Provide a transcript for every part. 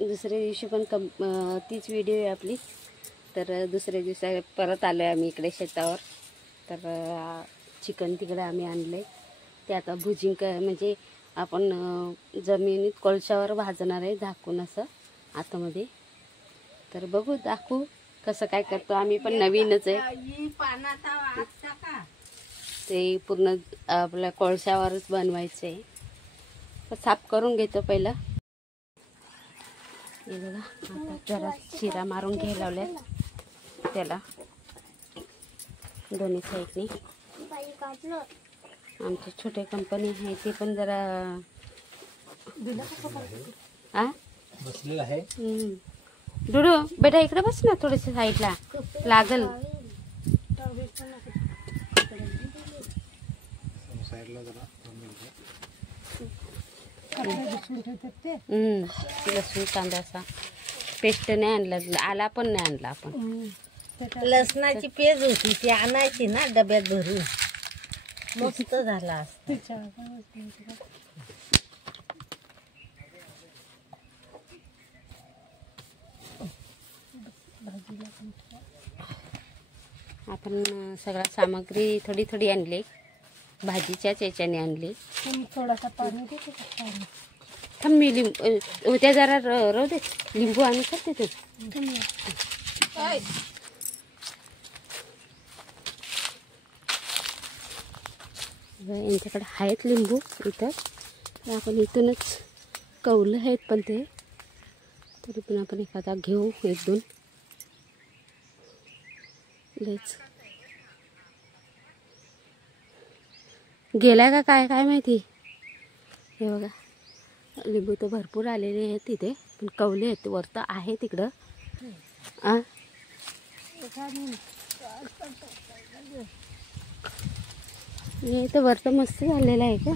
दुसऱ्या दिवशी पण तीच व्हिडिओ आहे आपली। तर दुसऱ्या दिवशी परत आलो आहे आम्ही इकडे शेतावर। तर चिकन तिकडे आम्ही आणले, ते आता भुजिंग म्हणजे आपण जमिनीत कोळशावर भाजणार आहे झाकून असं आतमध्ये। तर बघू दाखवू कसं काय करतो आम्ही, पण नवीनच आहे ते, पूर्ण आपल्या कोळशावरच बनवायचं आहे। तर साफ करून घेतो पहिलं। हे बघा आता जरा चिरा मारून घ्यायला लावल्या त्याला दोन्ही साईडनी। आमची छोटी कंपनी आहे ती पण जरा बसलेला आहे। डुडू बेटा इकडे बस ना, थोडस साईडला लागल। लसूण कांदा असा पेस्ट नाही आणला, आला पण नाही आणला आपण। लसणाची पेज होती ती आणायची ना डब्यात भरून, मस्त झाला असता। आपण सगळा सामग्री थोडी थोडी आणली, भाजीच्याच याच्याने आणली। थोडासा पाणी दे, थांब मी उद्या जरा राहू दे, लिंबू आणि करते ते। यांच्याकडे आहेत लिंबू इथं, आपण इथूनच कौलं आहेत, पण ते तरी पण आपण एखादा घेऊ, एक दोन लेच गेलाय का काय काय माहिती। हे बघा लिंबू तर भरपूर आलेले आहेत तिथे, पण कवले आहेत वरतं आहे तिकडं। हे तर वरतं मस्त झालेलं आहे का।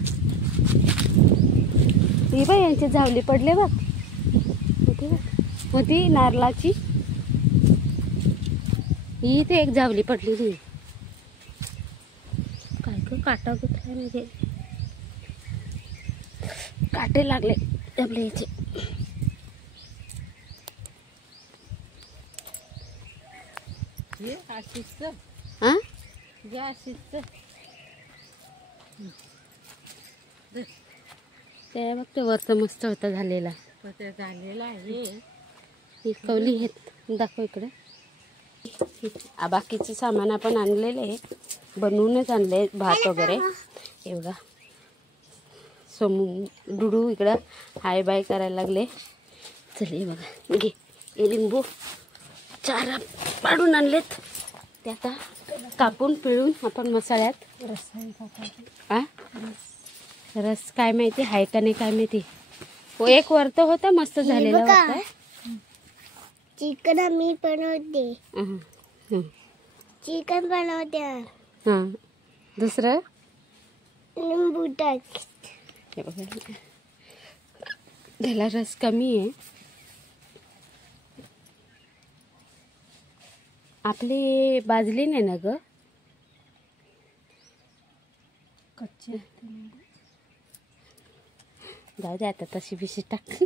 ही बाई यांची झावली पडले बघ, होती नारळाची, ही ते एक झावली पडलेली। काय का काटा गुतलाय म्हणजे काटे लागले आपल्या याचे। ते बघ ते वरचं मस्त होता झालेला आहे। ही कवली आहेत, दाखव इकडे। बाकीचं सामान आपण आणलेलं आहे, बनवूनच आणले भात वगैरे। हे बघा सोमू डुडू इकडं हाय बाय करायला लागले। चल बघा घे, हे लिंबू 4 पाडून आणलेत, ते आता कापून पिळून आपण मसाल्यात रस काय माहिती हाय का नाही काय माहिती। एक वरत होता मस्त झालेला होता। चिकन मी बनवते, चिकन बनवते। हां दुसरं लिंबू टाक। त्याला रस कमी आहे। आपली बाजली नाही ना ग, कच्चे जाऊ दे आता, तशी बिशी टाक।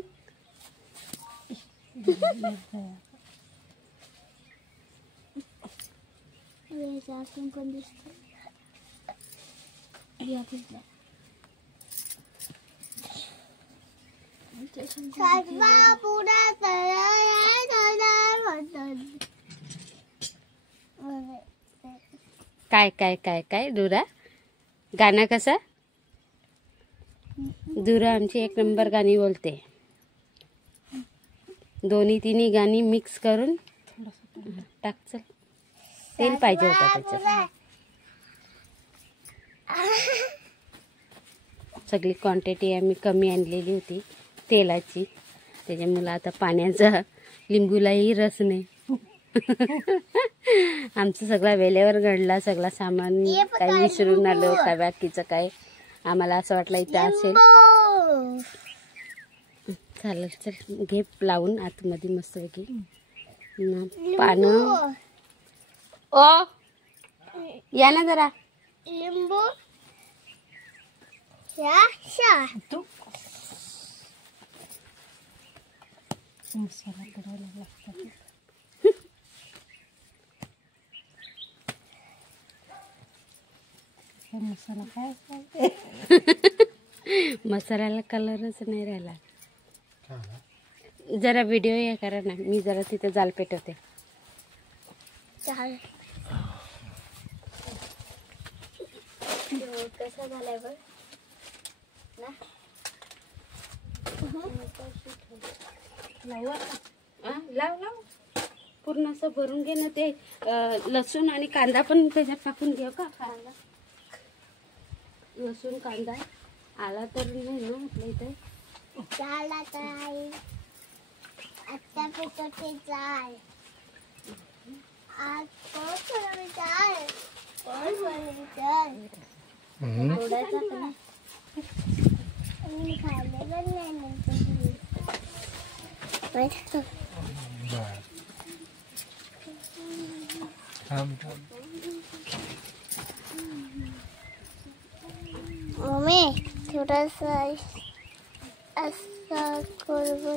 काय काय काय काय दुरा गाणं कसं? दुरा आमची 1 नंबर गाणी बोलते, दोन्ही तिन्ही गाणी मिक्स करून टाक। चल तेल पाहिजे होतं त्याच्यात, सगळी क्वांटिटी आम्ही कमी आणलेली होती तेलाची, त्याच्यामुळे आता पाण्याचा लिंबूलाही रस नाही। आमचं सगळा वेळेवर घडला, सगळा सामान काय विसरून आलो का बाकीचं काय, आम्हाला असं वाटलं इथे असेल। चालेल चल घे लावून आतमध्ये मस्तपैकी पानं। ओ या ना जरा लिंबू मसाला करायला लागतात. मसाला काय मसाल्याला कलरच नाही राहिला. जरा व्हिडिओ हे करा ना, मी जरा तिथे जाल पेटवते. कसा झालाय बघ ना. लाव पूर्ण असं भरून घे ना. ते लसूण आणि कांदा पण त्याच्यात टाकून घेऊ का. कांदा लसूण कांदा आला तर नाही ना आपल्या इथे. चाला ताई आता पेटवते जाय. आज कोण जाय थोडासा का मी खाल्ले पण नाही नंतर. मम्मी थोडासा असं करू.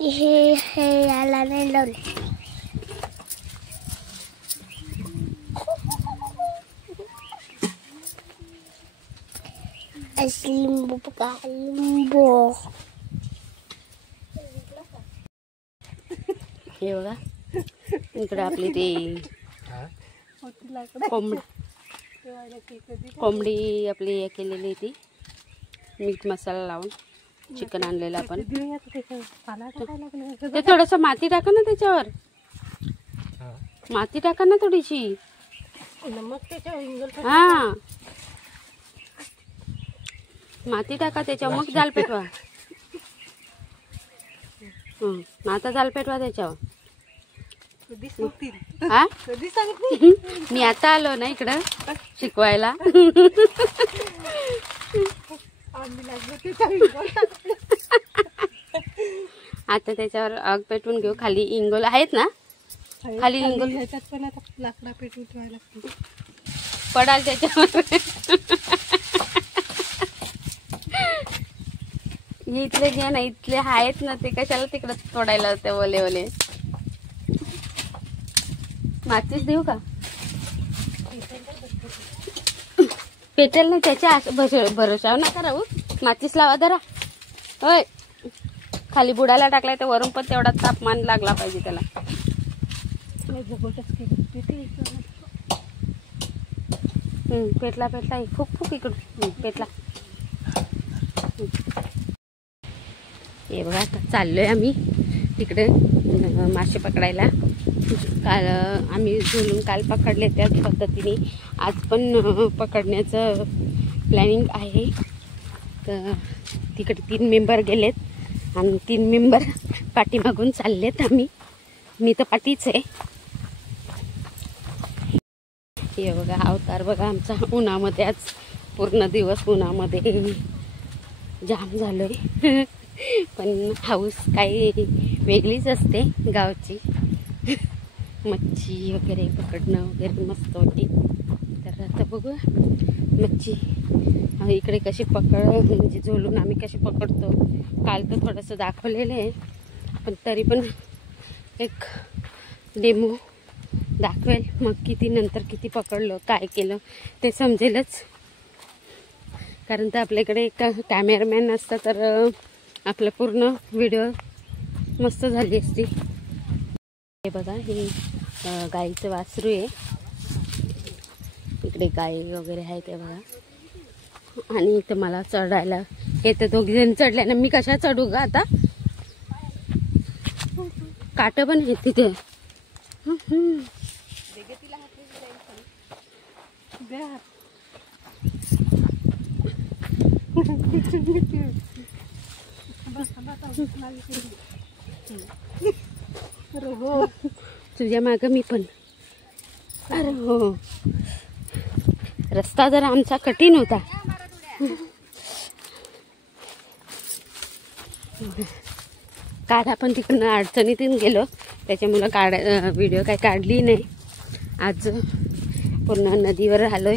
हे याला नाही लावले. लिंबू बघा लिंबू. हे बघा इकडे आपली ते कोंबडी आपली हे केलेली ती मीठ मसाला लावून चिकन आणलेलं आपण. ते थोडंसं माती टाका ना त्याच्यावर. माती टाका ना थोडीशी. हा माती टाका त्याच्यावर मग जाल पेटवा. आता जाल पेटवा त्याच्यावर. हा मी आता आलो ना इकडं शिकवायला. आता त्याच्यावर आग पेटवून घेऊ. खाली इंगोल आहेत ना. खाली इंगोल पण आता लाकडा पेटवून ठेवायला लागते. पडाल त्याच्यावर. इथले जे ना इथले आहेत ना ते कशाला तिकडे तोडायला होते ओले ओले. मातीच देऊ का. पेटेल नाही त्याच्या भरोशावर नका राहू. मातीच लावा जरा. होय खाली बुडाला टाकलाय तर वरून पण तेवढा तापमान लागला पाहिजे त्याला. पेटला पेटला खूप खूप इकडून पेटला. हे बघा आता चाललोय आम्ही तिकडे मासे पकडायला. काल आम्ही झुलून काल पकडले त्याच पद्धतीने आज पण पकडण्याचं प्लॅनिंग आहे. तर तिकडे 3 मेंबर गेलेत आणि 3 मेंबर पाठीमागून चाललेत. मी तर पाठीच आहे. हे बघा अवतार बघा आमचा उन्हामध्ये. आज पूर्ण दिवस उन्हामध्ये जाम झालोय. पण हाऊस काही वेगळीच असते गावची. मच्छी वगैरे पकडणं वगैरे मस्त होती. तर आता बघूया मच्छी इकडे कशी म्हणजे झोलून आम्ही कशी पकडतो. काल तर थोडंसं दाखवलेलं आहे पण तरी पण एक डेमो दाखवेल. मग किती नंतर किती पकडलं काय केलं ते समजेलच. कारण तर आपल्याकडे एक कॅमेरामॅन असतं तर आपलं पूर्ण व्हिडिओ मस्त झाली असती. हे बघा हे गाईचं वासरू आहे. इकडे गाई वगैरे आहे ते बघा. आणि इथं मला चढायला हे तर 2 जण चढल्या ना. मी कशा चढू ग आता. काट पण आहे तिथे. तुझ्या माग मी पण. अरे हो रस्ता जरा आमचा कठीण होता. काल आपण तिकडनं अडचणीतून गेलो त्याच्यामुळं व्हिडिओ काही काढली नाही. आज पूर्ण नदीवर आलोय.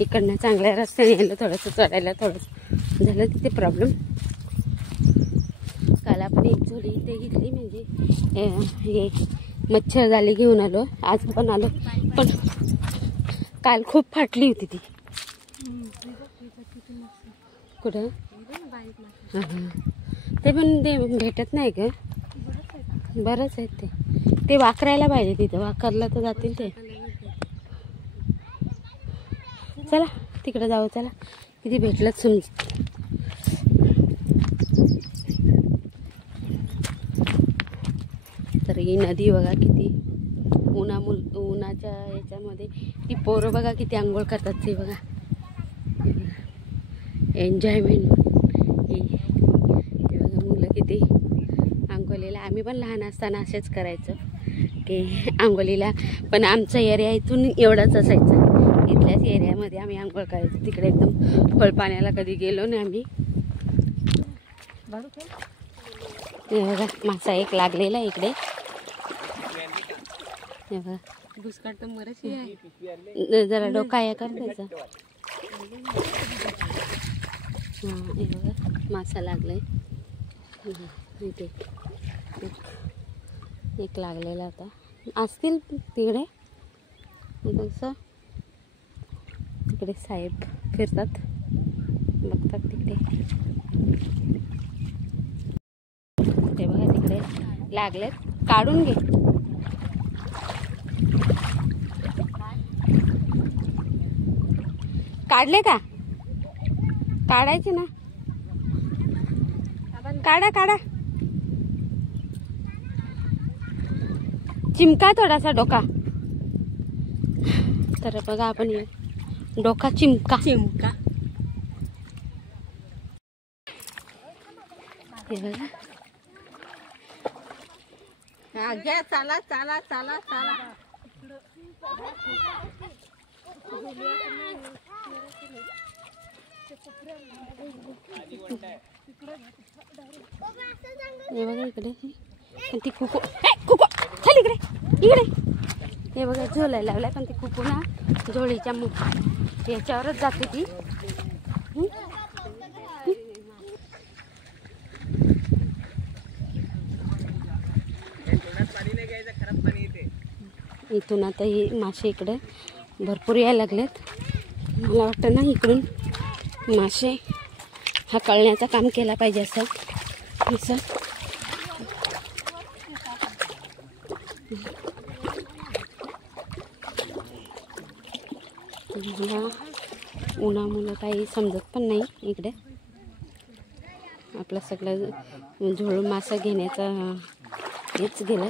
इकडनं चांगल्या रस्त्याने गेलो. थोडंसं चढायला थोडंसं झालं तिथे प्रॉब्लेम. काल आपण एक झोली इथे घेतली, म्हणजे हे मच्छर झाले घेऊन आलो. आज पण आलो, पण काल खूप फाटली होती ती. कुठं? हां हां, ते पण ते भेटत नाही का? बरंच आहेत ते वाकरायला पाहिजे तिथं. वाकरला तर जातील ते. चला तिकडे जाऊ. चला किती भेटलंच समज. तर ही नदी बघा किती उन्हाच्या याच्यामध्ये ती पोरं बघा किती आंघोळ करतात ते बघा. एन्जॉयमेंट ही ते बघा, मुलं किती आंघोलीला. आम्ही पण लहान असताना असेच करायचं की आंघोलीला, पण आमचा एरिया इथून एवढाच असायचा. इथल्याच एरियामध्ये आम्ही आंघोळ करायचो. तिकडे एकदम खोल पाण्याला कधी गेलो नाही आम्ही. हे बघा मासा एक लागलेला इकडे. हे बघा बुसकाट तर मराठी आहे. जरा डोका या कर त्याचा. हां हे बघा मासा लागलाय इथे. एक लागलेला होता. असतील तिकडे. तसं तिकडे साहेब फिरतात, बघतात तिकडे. ते बघा तिकडे लागलेत. काढून घे. काढले का? काढायचे ना. काढा काढा. चिमका थोडासा डोका. तर बघा आपण डोका चिमका. हे बघा. घ्या. चला चला चला चला. हे बघा इकडे ती कुकू. कुकू चल इकडे इकडे. हे बघा झोलायला लावलाय, पण ती कुकू ना झोळीच्या याच्यावरच जाते ती. इथून आता ही मासे इकडे भरपूर यायला लागलेत. मला वाटतं ना इकडून मासे हाकलण्याचं काम केला पाहिजे असं. मला उन्हामुळं काही समजत पण नाही इकडे. आपलं सगळं झोळून मासा घेण्याचं हेच गेलं.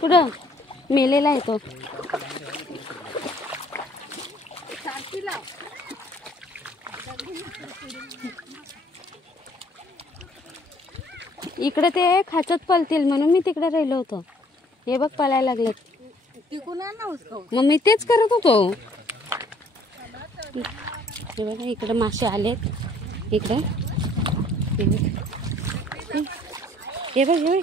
कुठं मेलेला आहे तो. इकडे ते खाचत पलतील म्हणून मी तिकडे राहिलो होतो. हे बघ पलायला लागलेत. मग मी तेच करत होतो. हे बघा इकडे मासे आलेत. इकडे हे बघ हे बघ.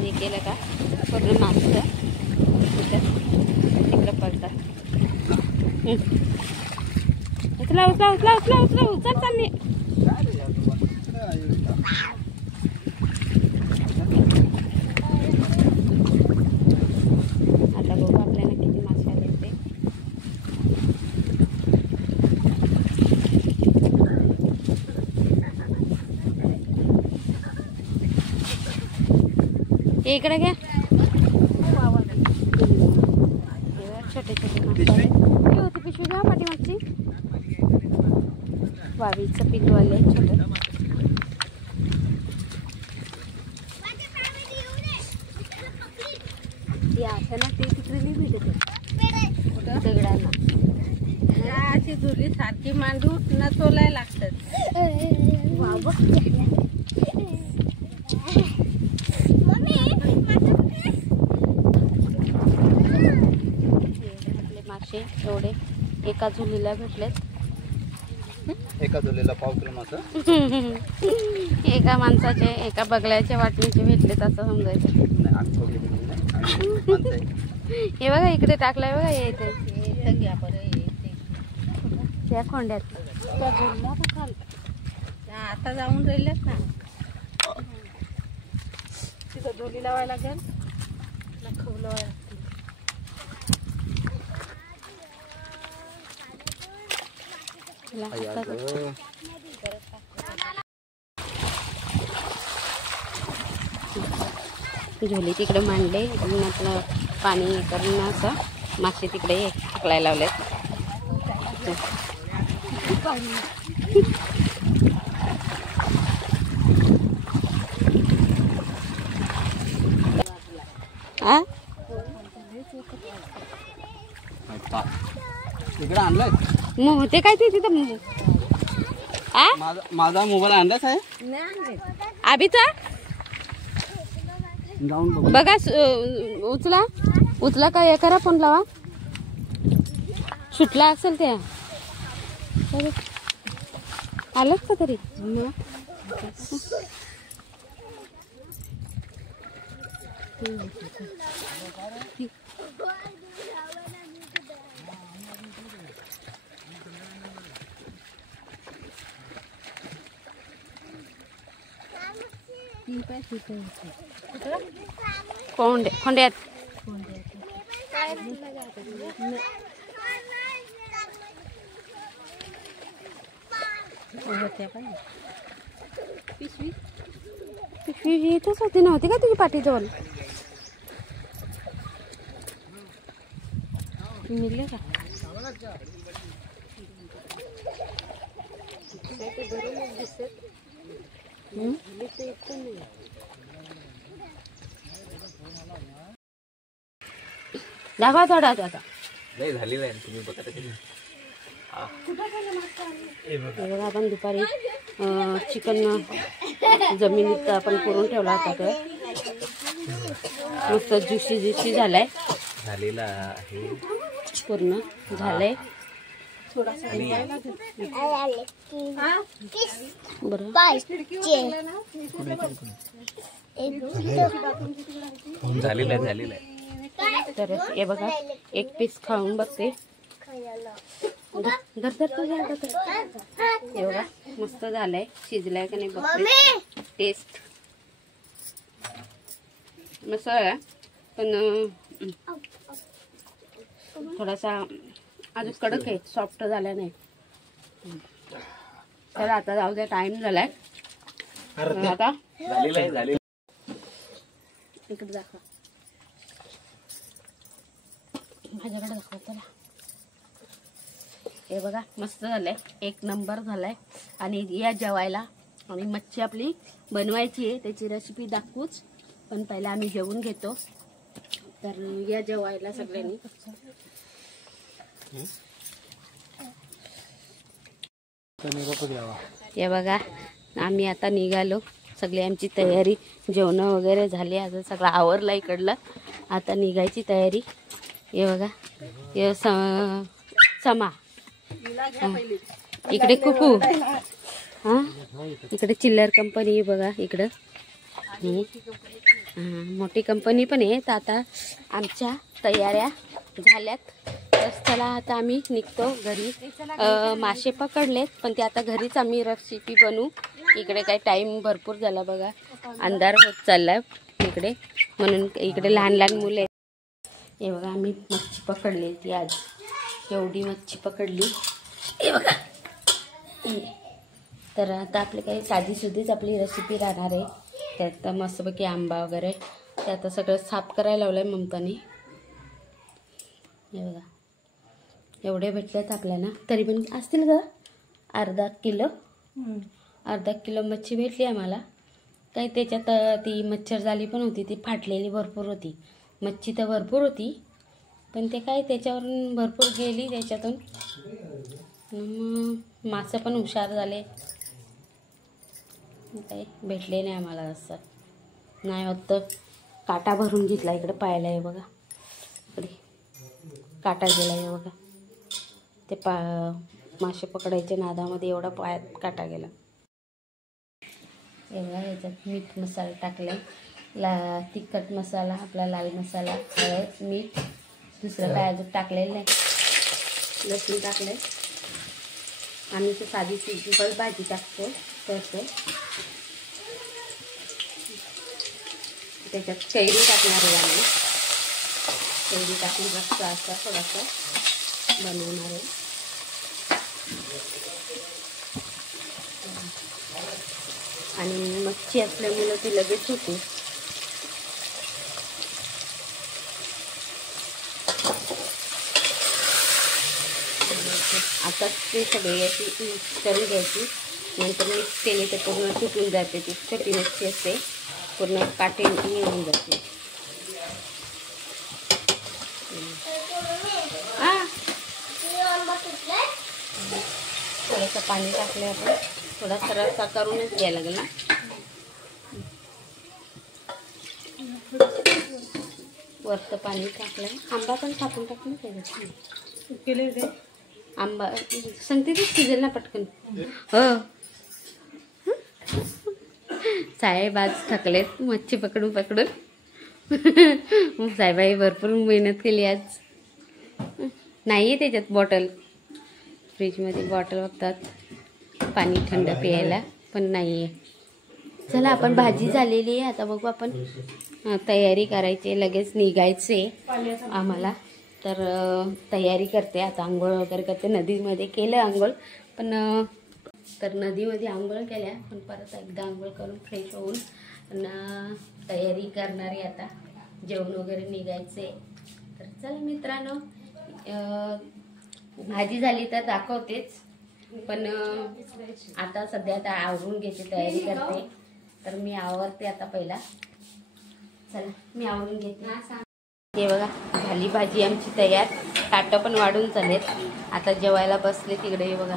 हे केलं का पूर्ण मागचं तिकडं पडतात. उचला उचला उचला उचला उचला उचल चालली. हे इकडे घ्या. छोटे छोटे मासे होती पिशवी घ्या पाठीमागची. वावीचं पिल्लू आले छोटे. ते असं ना ते तिकडे नाही भेटत दगडांना. अशी झुली सारखी मांडून ना तोलाय लागतात. आपले मासे एवढे एका झुलीला भेटलेत. एका झुलेला पाव किलो मासा. एका माणसाचे एका बगल्याच्या वाटणीचे भेटलेत असं समजायचं. हे बघा इकडे टाकलंय बघा. हे इथे घ्या बरं त्या खोंड्यात त्या झुलला पण खाल. आता जाऊन राहिलेत ना. तिथं झोली लावायला लागेल. खवलं लावायला झोली तिकडे मांडले आणि आपलं पाणी करून असं मासे तिकडे टाकलायला लावलेत. इकडे आणलाय मग होते काय ते तिथं. माझा मोबाईल आणलाच आहे आबीचा. जाऊन बघू. बघा उचला उचला काय करा फोन लावा. सुटला असेल त्या. आलंच का तरी. खोंड्यात पिशवी इथंच होती नव्हती का तुझी पाठीजवळ. मिळले का. दाखवा थोडा आता. नाही झालेला आहे तुम्ही बघा. बघा आपण दुपारी चिकन जमिनीत आपण करून ठेवला होता तर मस्त ज्युसी झालाय. झालेला आहे पूर्ण झालंय. बरं झालेला आहे. तर हे बघा एक पीस खाऊन बघते. धर हे बघा मस्त झालंय. शिजलाय का नाही बघते. टेस्ट मस्त आहे पण थोडासा अजून कडक आहे. सॉफ्ट झाला नाही. तर आता जाऊ द्या. टाइम झालाय आता. इकडे दाखवा. माझ्याकडे दाखवा चला. हे बघा मस्त झालंय. एक नंबर झालाय. आणि या जेवायला आणि मच्छी आपली बनवायची आहे त्याची रेसिपी दाखवूच. पण पहिला आम्ही जेवून घेतो. तर या जेवायला सगळ्यांनी. हे बघा आम्ही आता निघालो. सगळी आमची तयारी जेवण वगैरे झाली. आता सगळं आवरलं इकडलं. आता निघायची तयारी. हे बघा हे समा इकडे कुकू. हा इकडे चिल्लर कंपनी बघा. इकडं मोठी कंपनी पण आहे. तर आता आमच्या तयाऱ्या झाल्यात. तर चला आता आम्ही निघतो घरी. मासे पकडलेत पण ते आता घरीच आम्ही रेसिपी बनवू. इकडे काही टाइम भरपूर झाला बघा. अंधार होत चाललाय इकडे म्हणून इकडे लहान लहान मुले. हे बघा आम्ही मच्छी पकडली ती आज. एवढी मच्छी पकडली हे बघा. तर आता आपली काही साधीसुधीच आपली रेसिपी राहणार आहे. त्यात मस्तपैकी आंबा वगैरे ते आता सगळं साफ करायला लावलं आहे ममताने. हे बघा एवढे भेटलेत आपल्याला, तरी पण असतील ग अर्धा किलो मच्छी भेटली आम्हाला. काही त्याच्यात ती मच्छर झाली पण होती, ती फाटलेली भरपूर होती. मच्छी तर भरपूर होती पण ते काय त्याच्यावरून भरपूर गेली त्याच्यातून. मग मासे पण हुशार झाले, काही भेटले नाही आम्हाला. असं नाही होत तर काटा भरून घेतला इकडे पायाला. आहे बघा इकडे काटा गेला आहे बघा. ते मासे पकडायच्या नादामध्ये एवढा पायात काटा गेला. एवढा याच्यात मीठ मसाला टाकला, तिखट मसाला, आपला लाल मसाला, हळद, मीठ, दुसरं काय अजून टाकलेलं नाही. लसूण टाकलं. आम्ही तर साधी सिंपल भाजी टाकतो तसं. त्याच्यात कैरी टाकणार आहे आम्ही. कैरी टाकून रस्सा असा थोडासा बनवणार आहे. आणि मच्छी असल्यामुळं ती लगेच होते. आता ते सगळी अशी मिक्स करून घ्यायची. नंतर मिक्स केली तर पूर्ण तुटून जाते. ती छोटी मच्छी असते, पूर्ण काटे निघून जाते. थोडंसं पाणी टाकलं आपण, थोडासा रस्सा करूनच घ्यायला लागेल ना. वरचं पाणी टाकलं. आंबा पण कापून टाकून त्याच्यात आंबा सांगते ते शिजेल ना पटकन. हो साहेब आज थकलेत मच्छी पकडून पकडून. साहेबाई भरपूर मेहनत केली आज. नाही आहे त्याच्यात बॉटल, फ्रीजमध्ये बॉटल बघतात पाणी थंड प्यायला, पण नाही आहे. चला आपण भाजी झालेली आहे, आता बघू आपण तयारी करायची, लगेच निघायचे आम्हाला. तर तयारी करते आता, आंघोळ वगैरे करते. नदीमध्ये केलं आंघोळ, पण तर नदीमध्ये आंघोळ केल्या, पण परत एकदा आंघोळ करून फ्रेश होऊन तयारी करणारी आता, जेवण वगैरे निघायचे. तर चला मित्रांनो, भाजी झाली तर दाखवतेच, पण आता सध्या आता आवरून घेते, तयारी करते. तर मी आवरते आता पहिला. चला मी आवरून घेते. हे बघा झाली भाजी आमची तयार. ताटं पण वाढून चालेत. आता जेवायला बसले तिकडे. हे बघा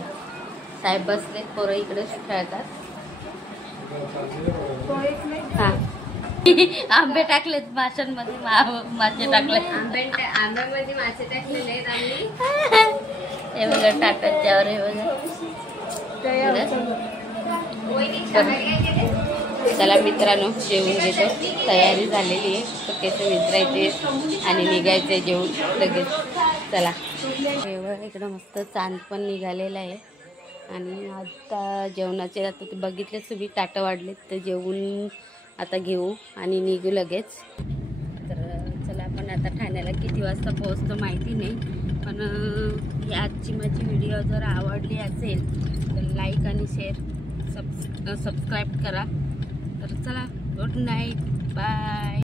साहेब बसलेत, पोरं इकडे खेळतात. हां आंबे टाकलेत माशांमध्ये, मासे टाकले. आंब्यामध्ये मासे टाकलेले आहेत आम्ही. हे बघा टाटाच्यावर. हे बघा. चला मित्रांनो जेवून घेतो. तयारी झालेली आहे, केस विचारायचे आणि निघायचे जेवून लगेच. चला इकडं मस्त चांद पण निघालेला आहे. आणि आता जेवणाचे आता ते बघितलेच तुम्ही, ताटं वाढलेत, तर जेवून आता घेऊ आणि निघू लगेच. तर चला आपण आता ठाण्याला किती वाजता पोहोचतो माहिती नाही, पण ही आजची माझी व्हिडिओ जर आवडली असेल तर लाईक आणि शेअर सबस्क्राईब करा. तर चला गुड नाईट, बाय.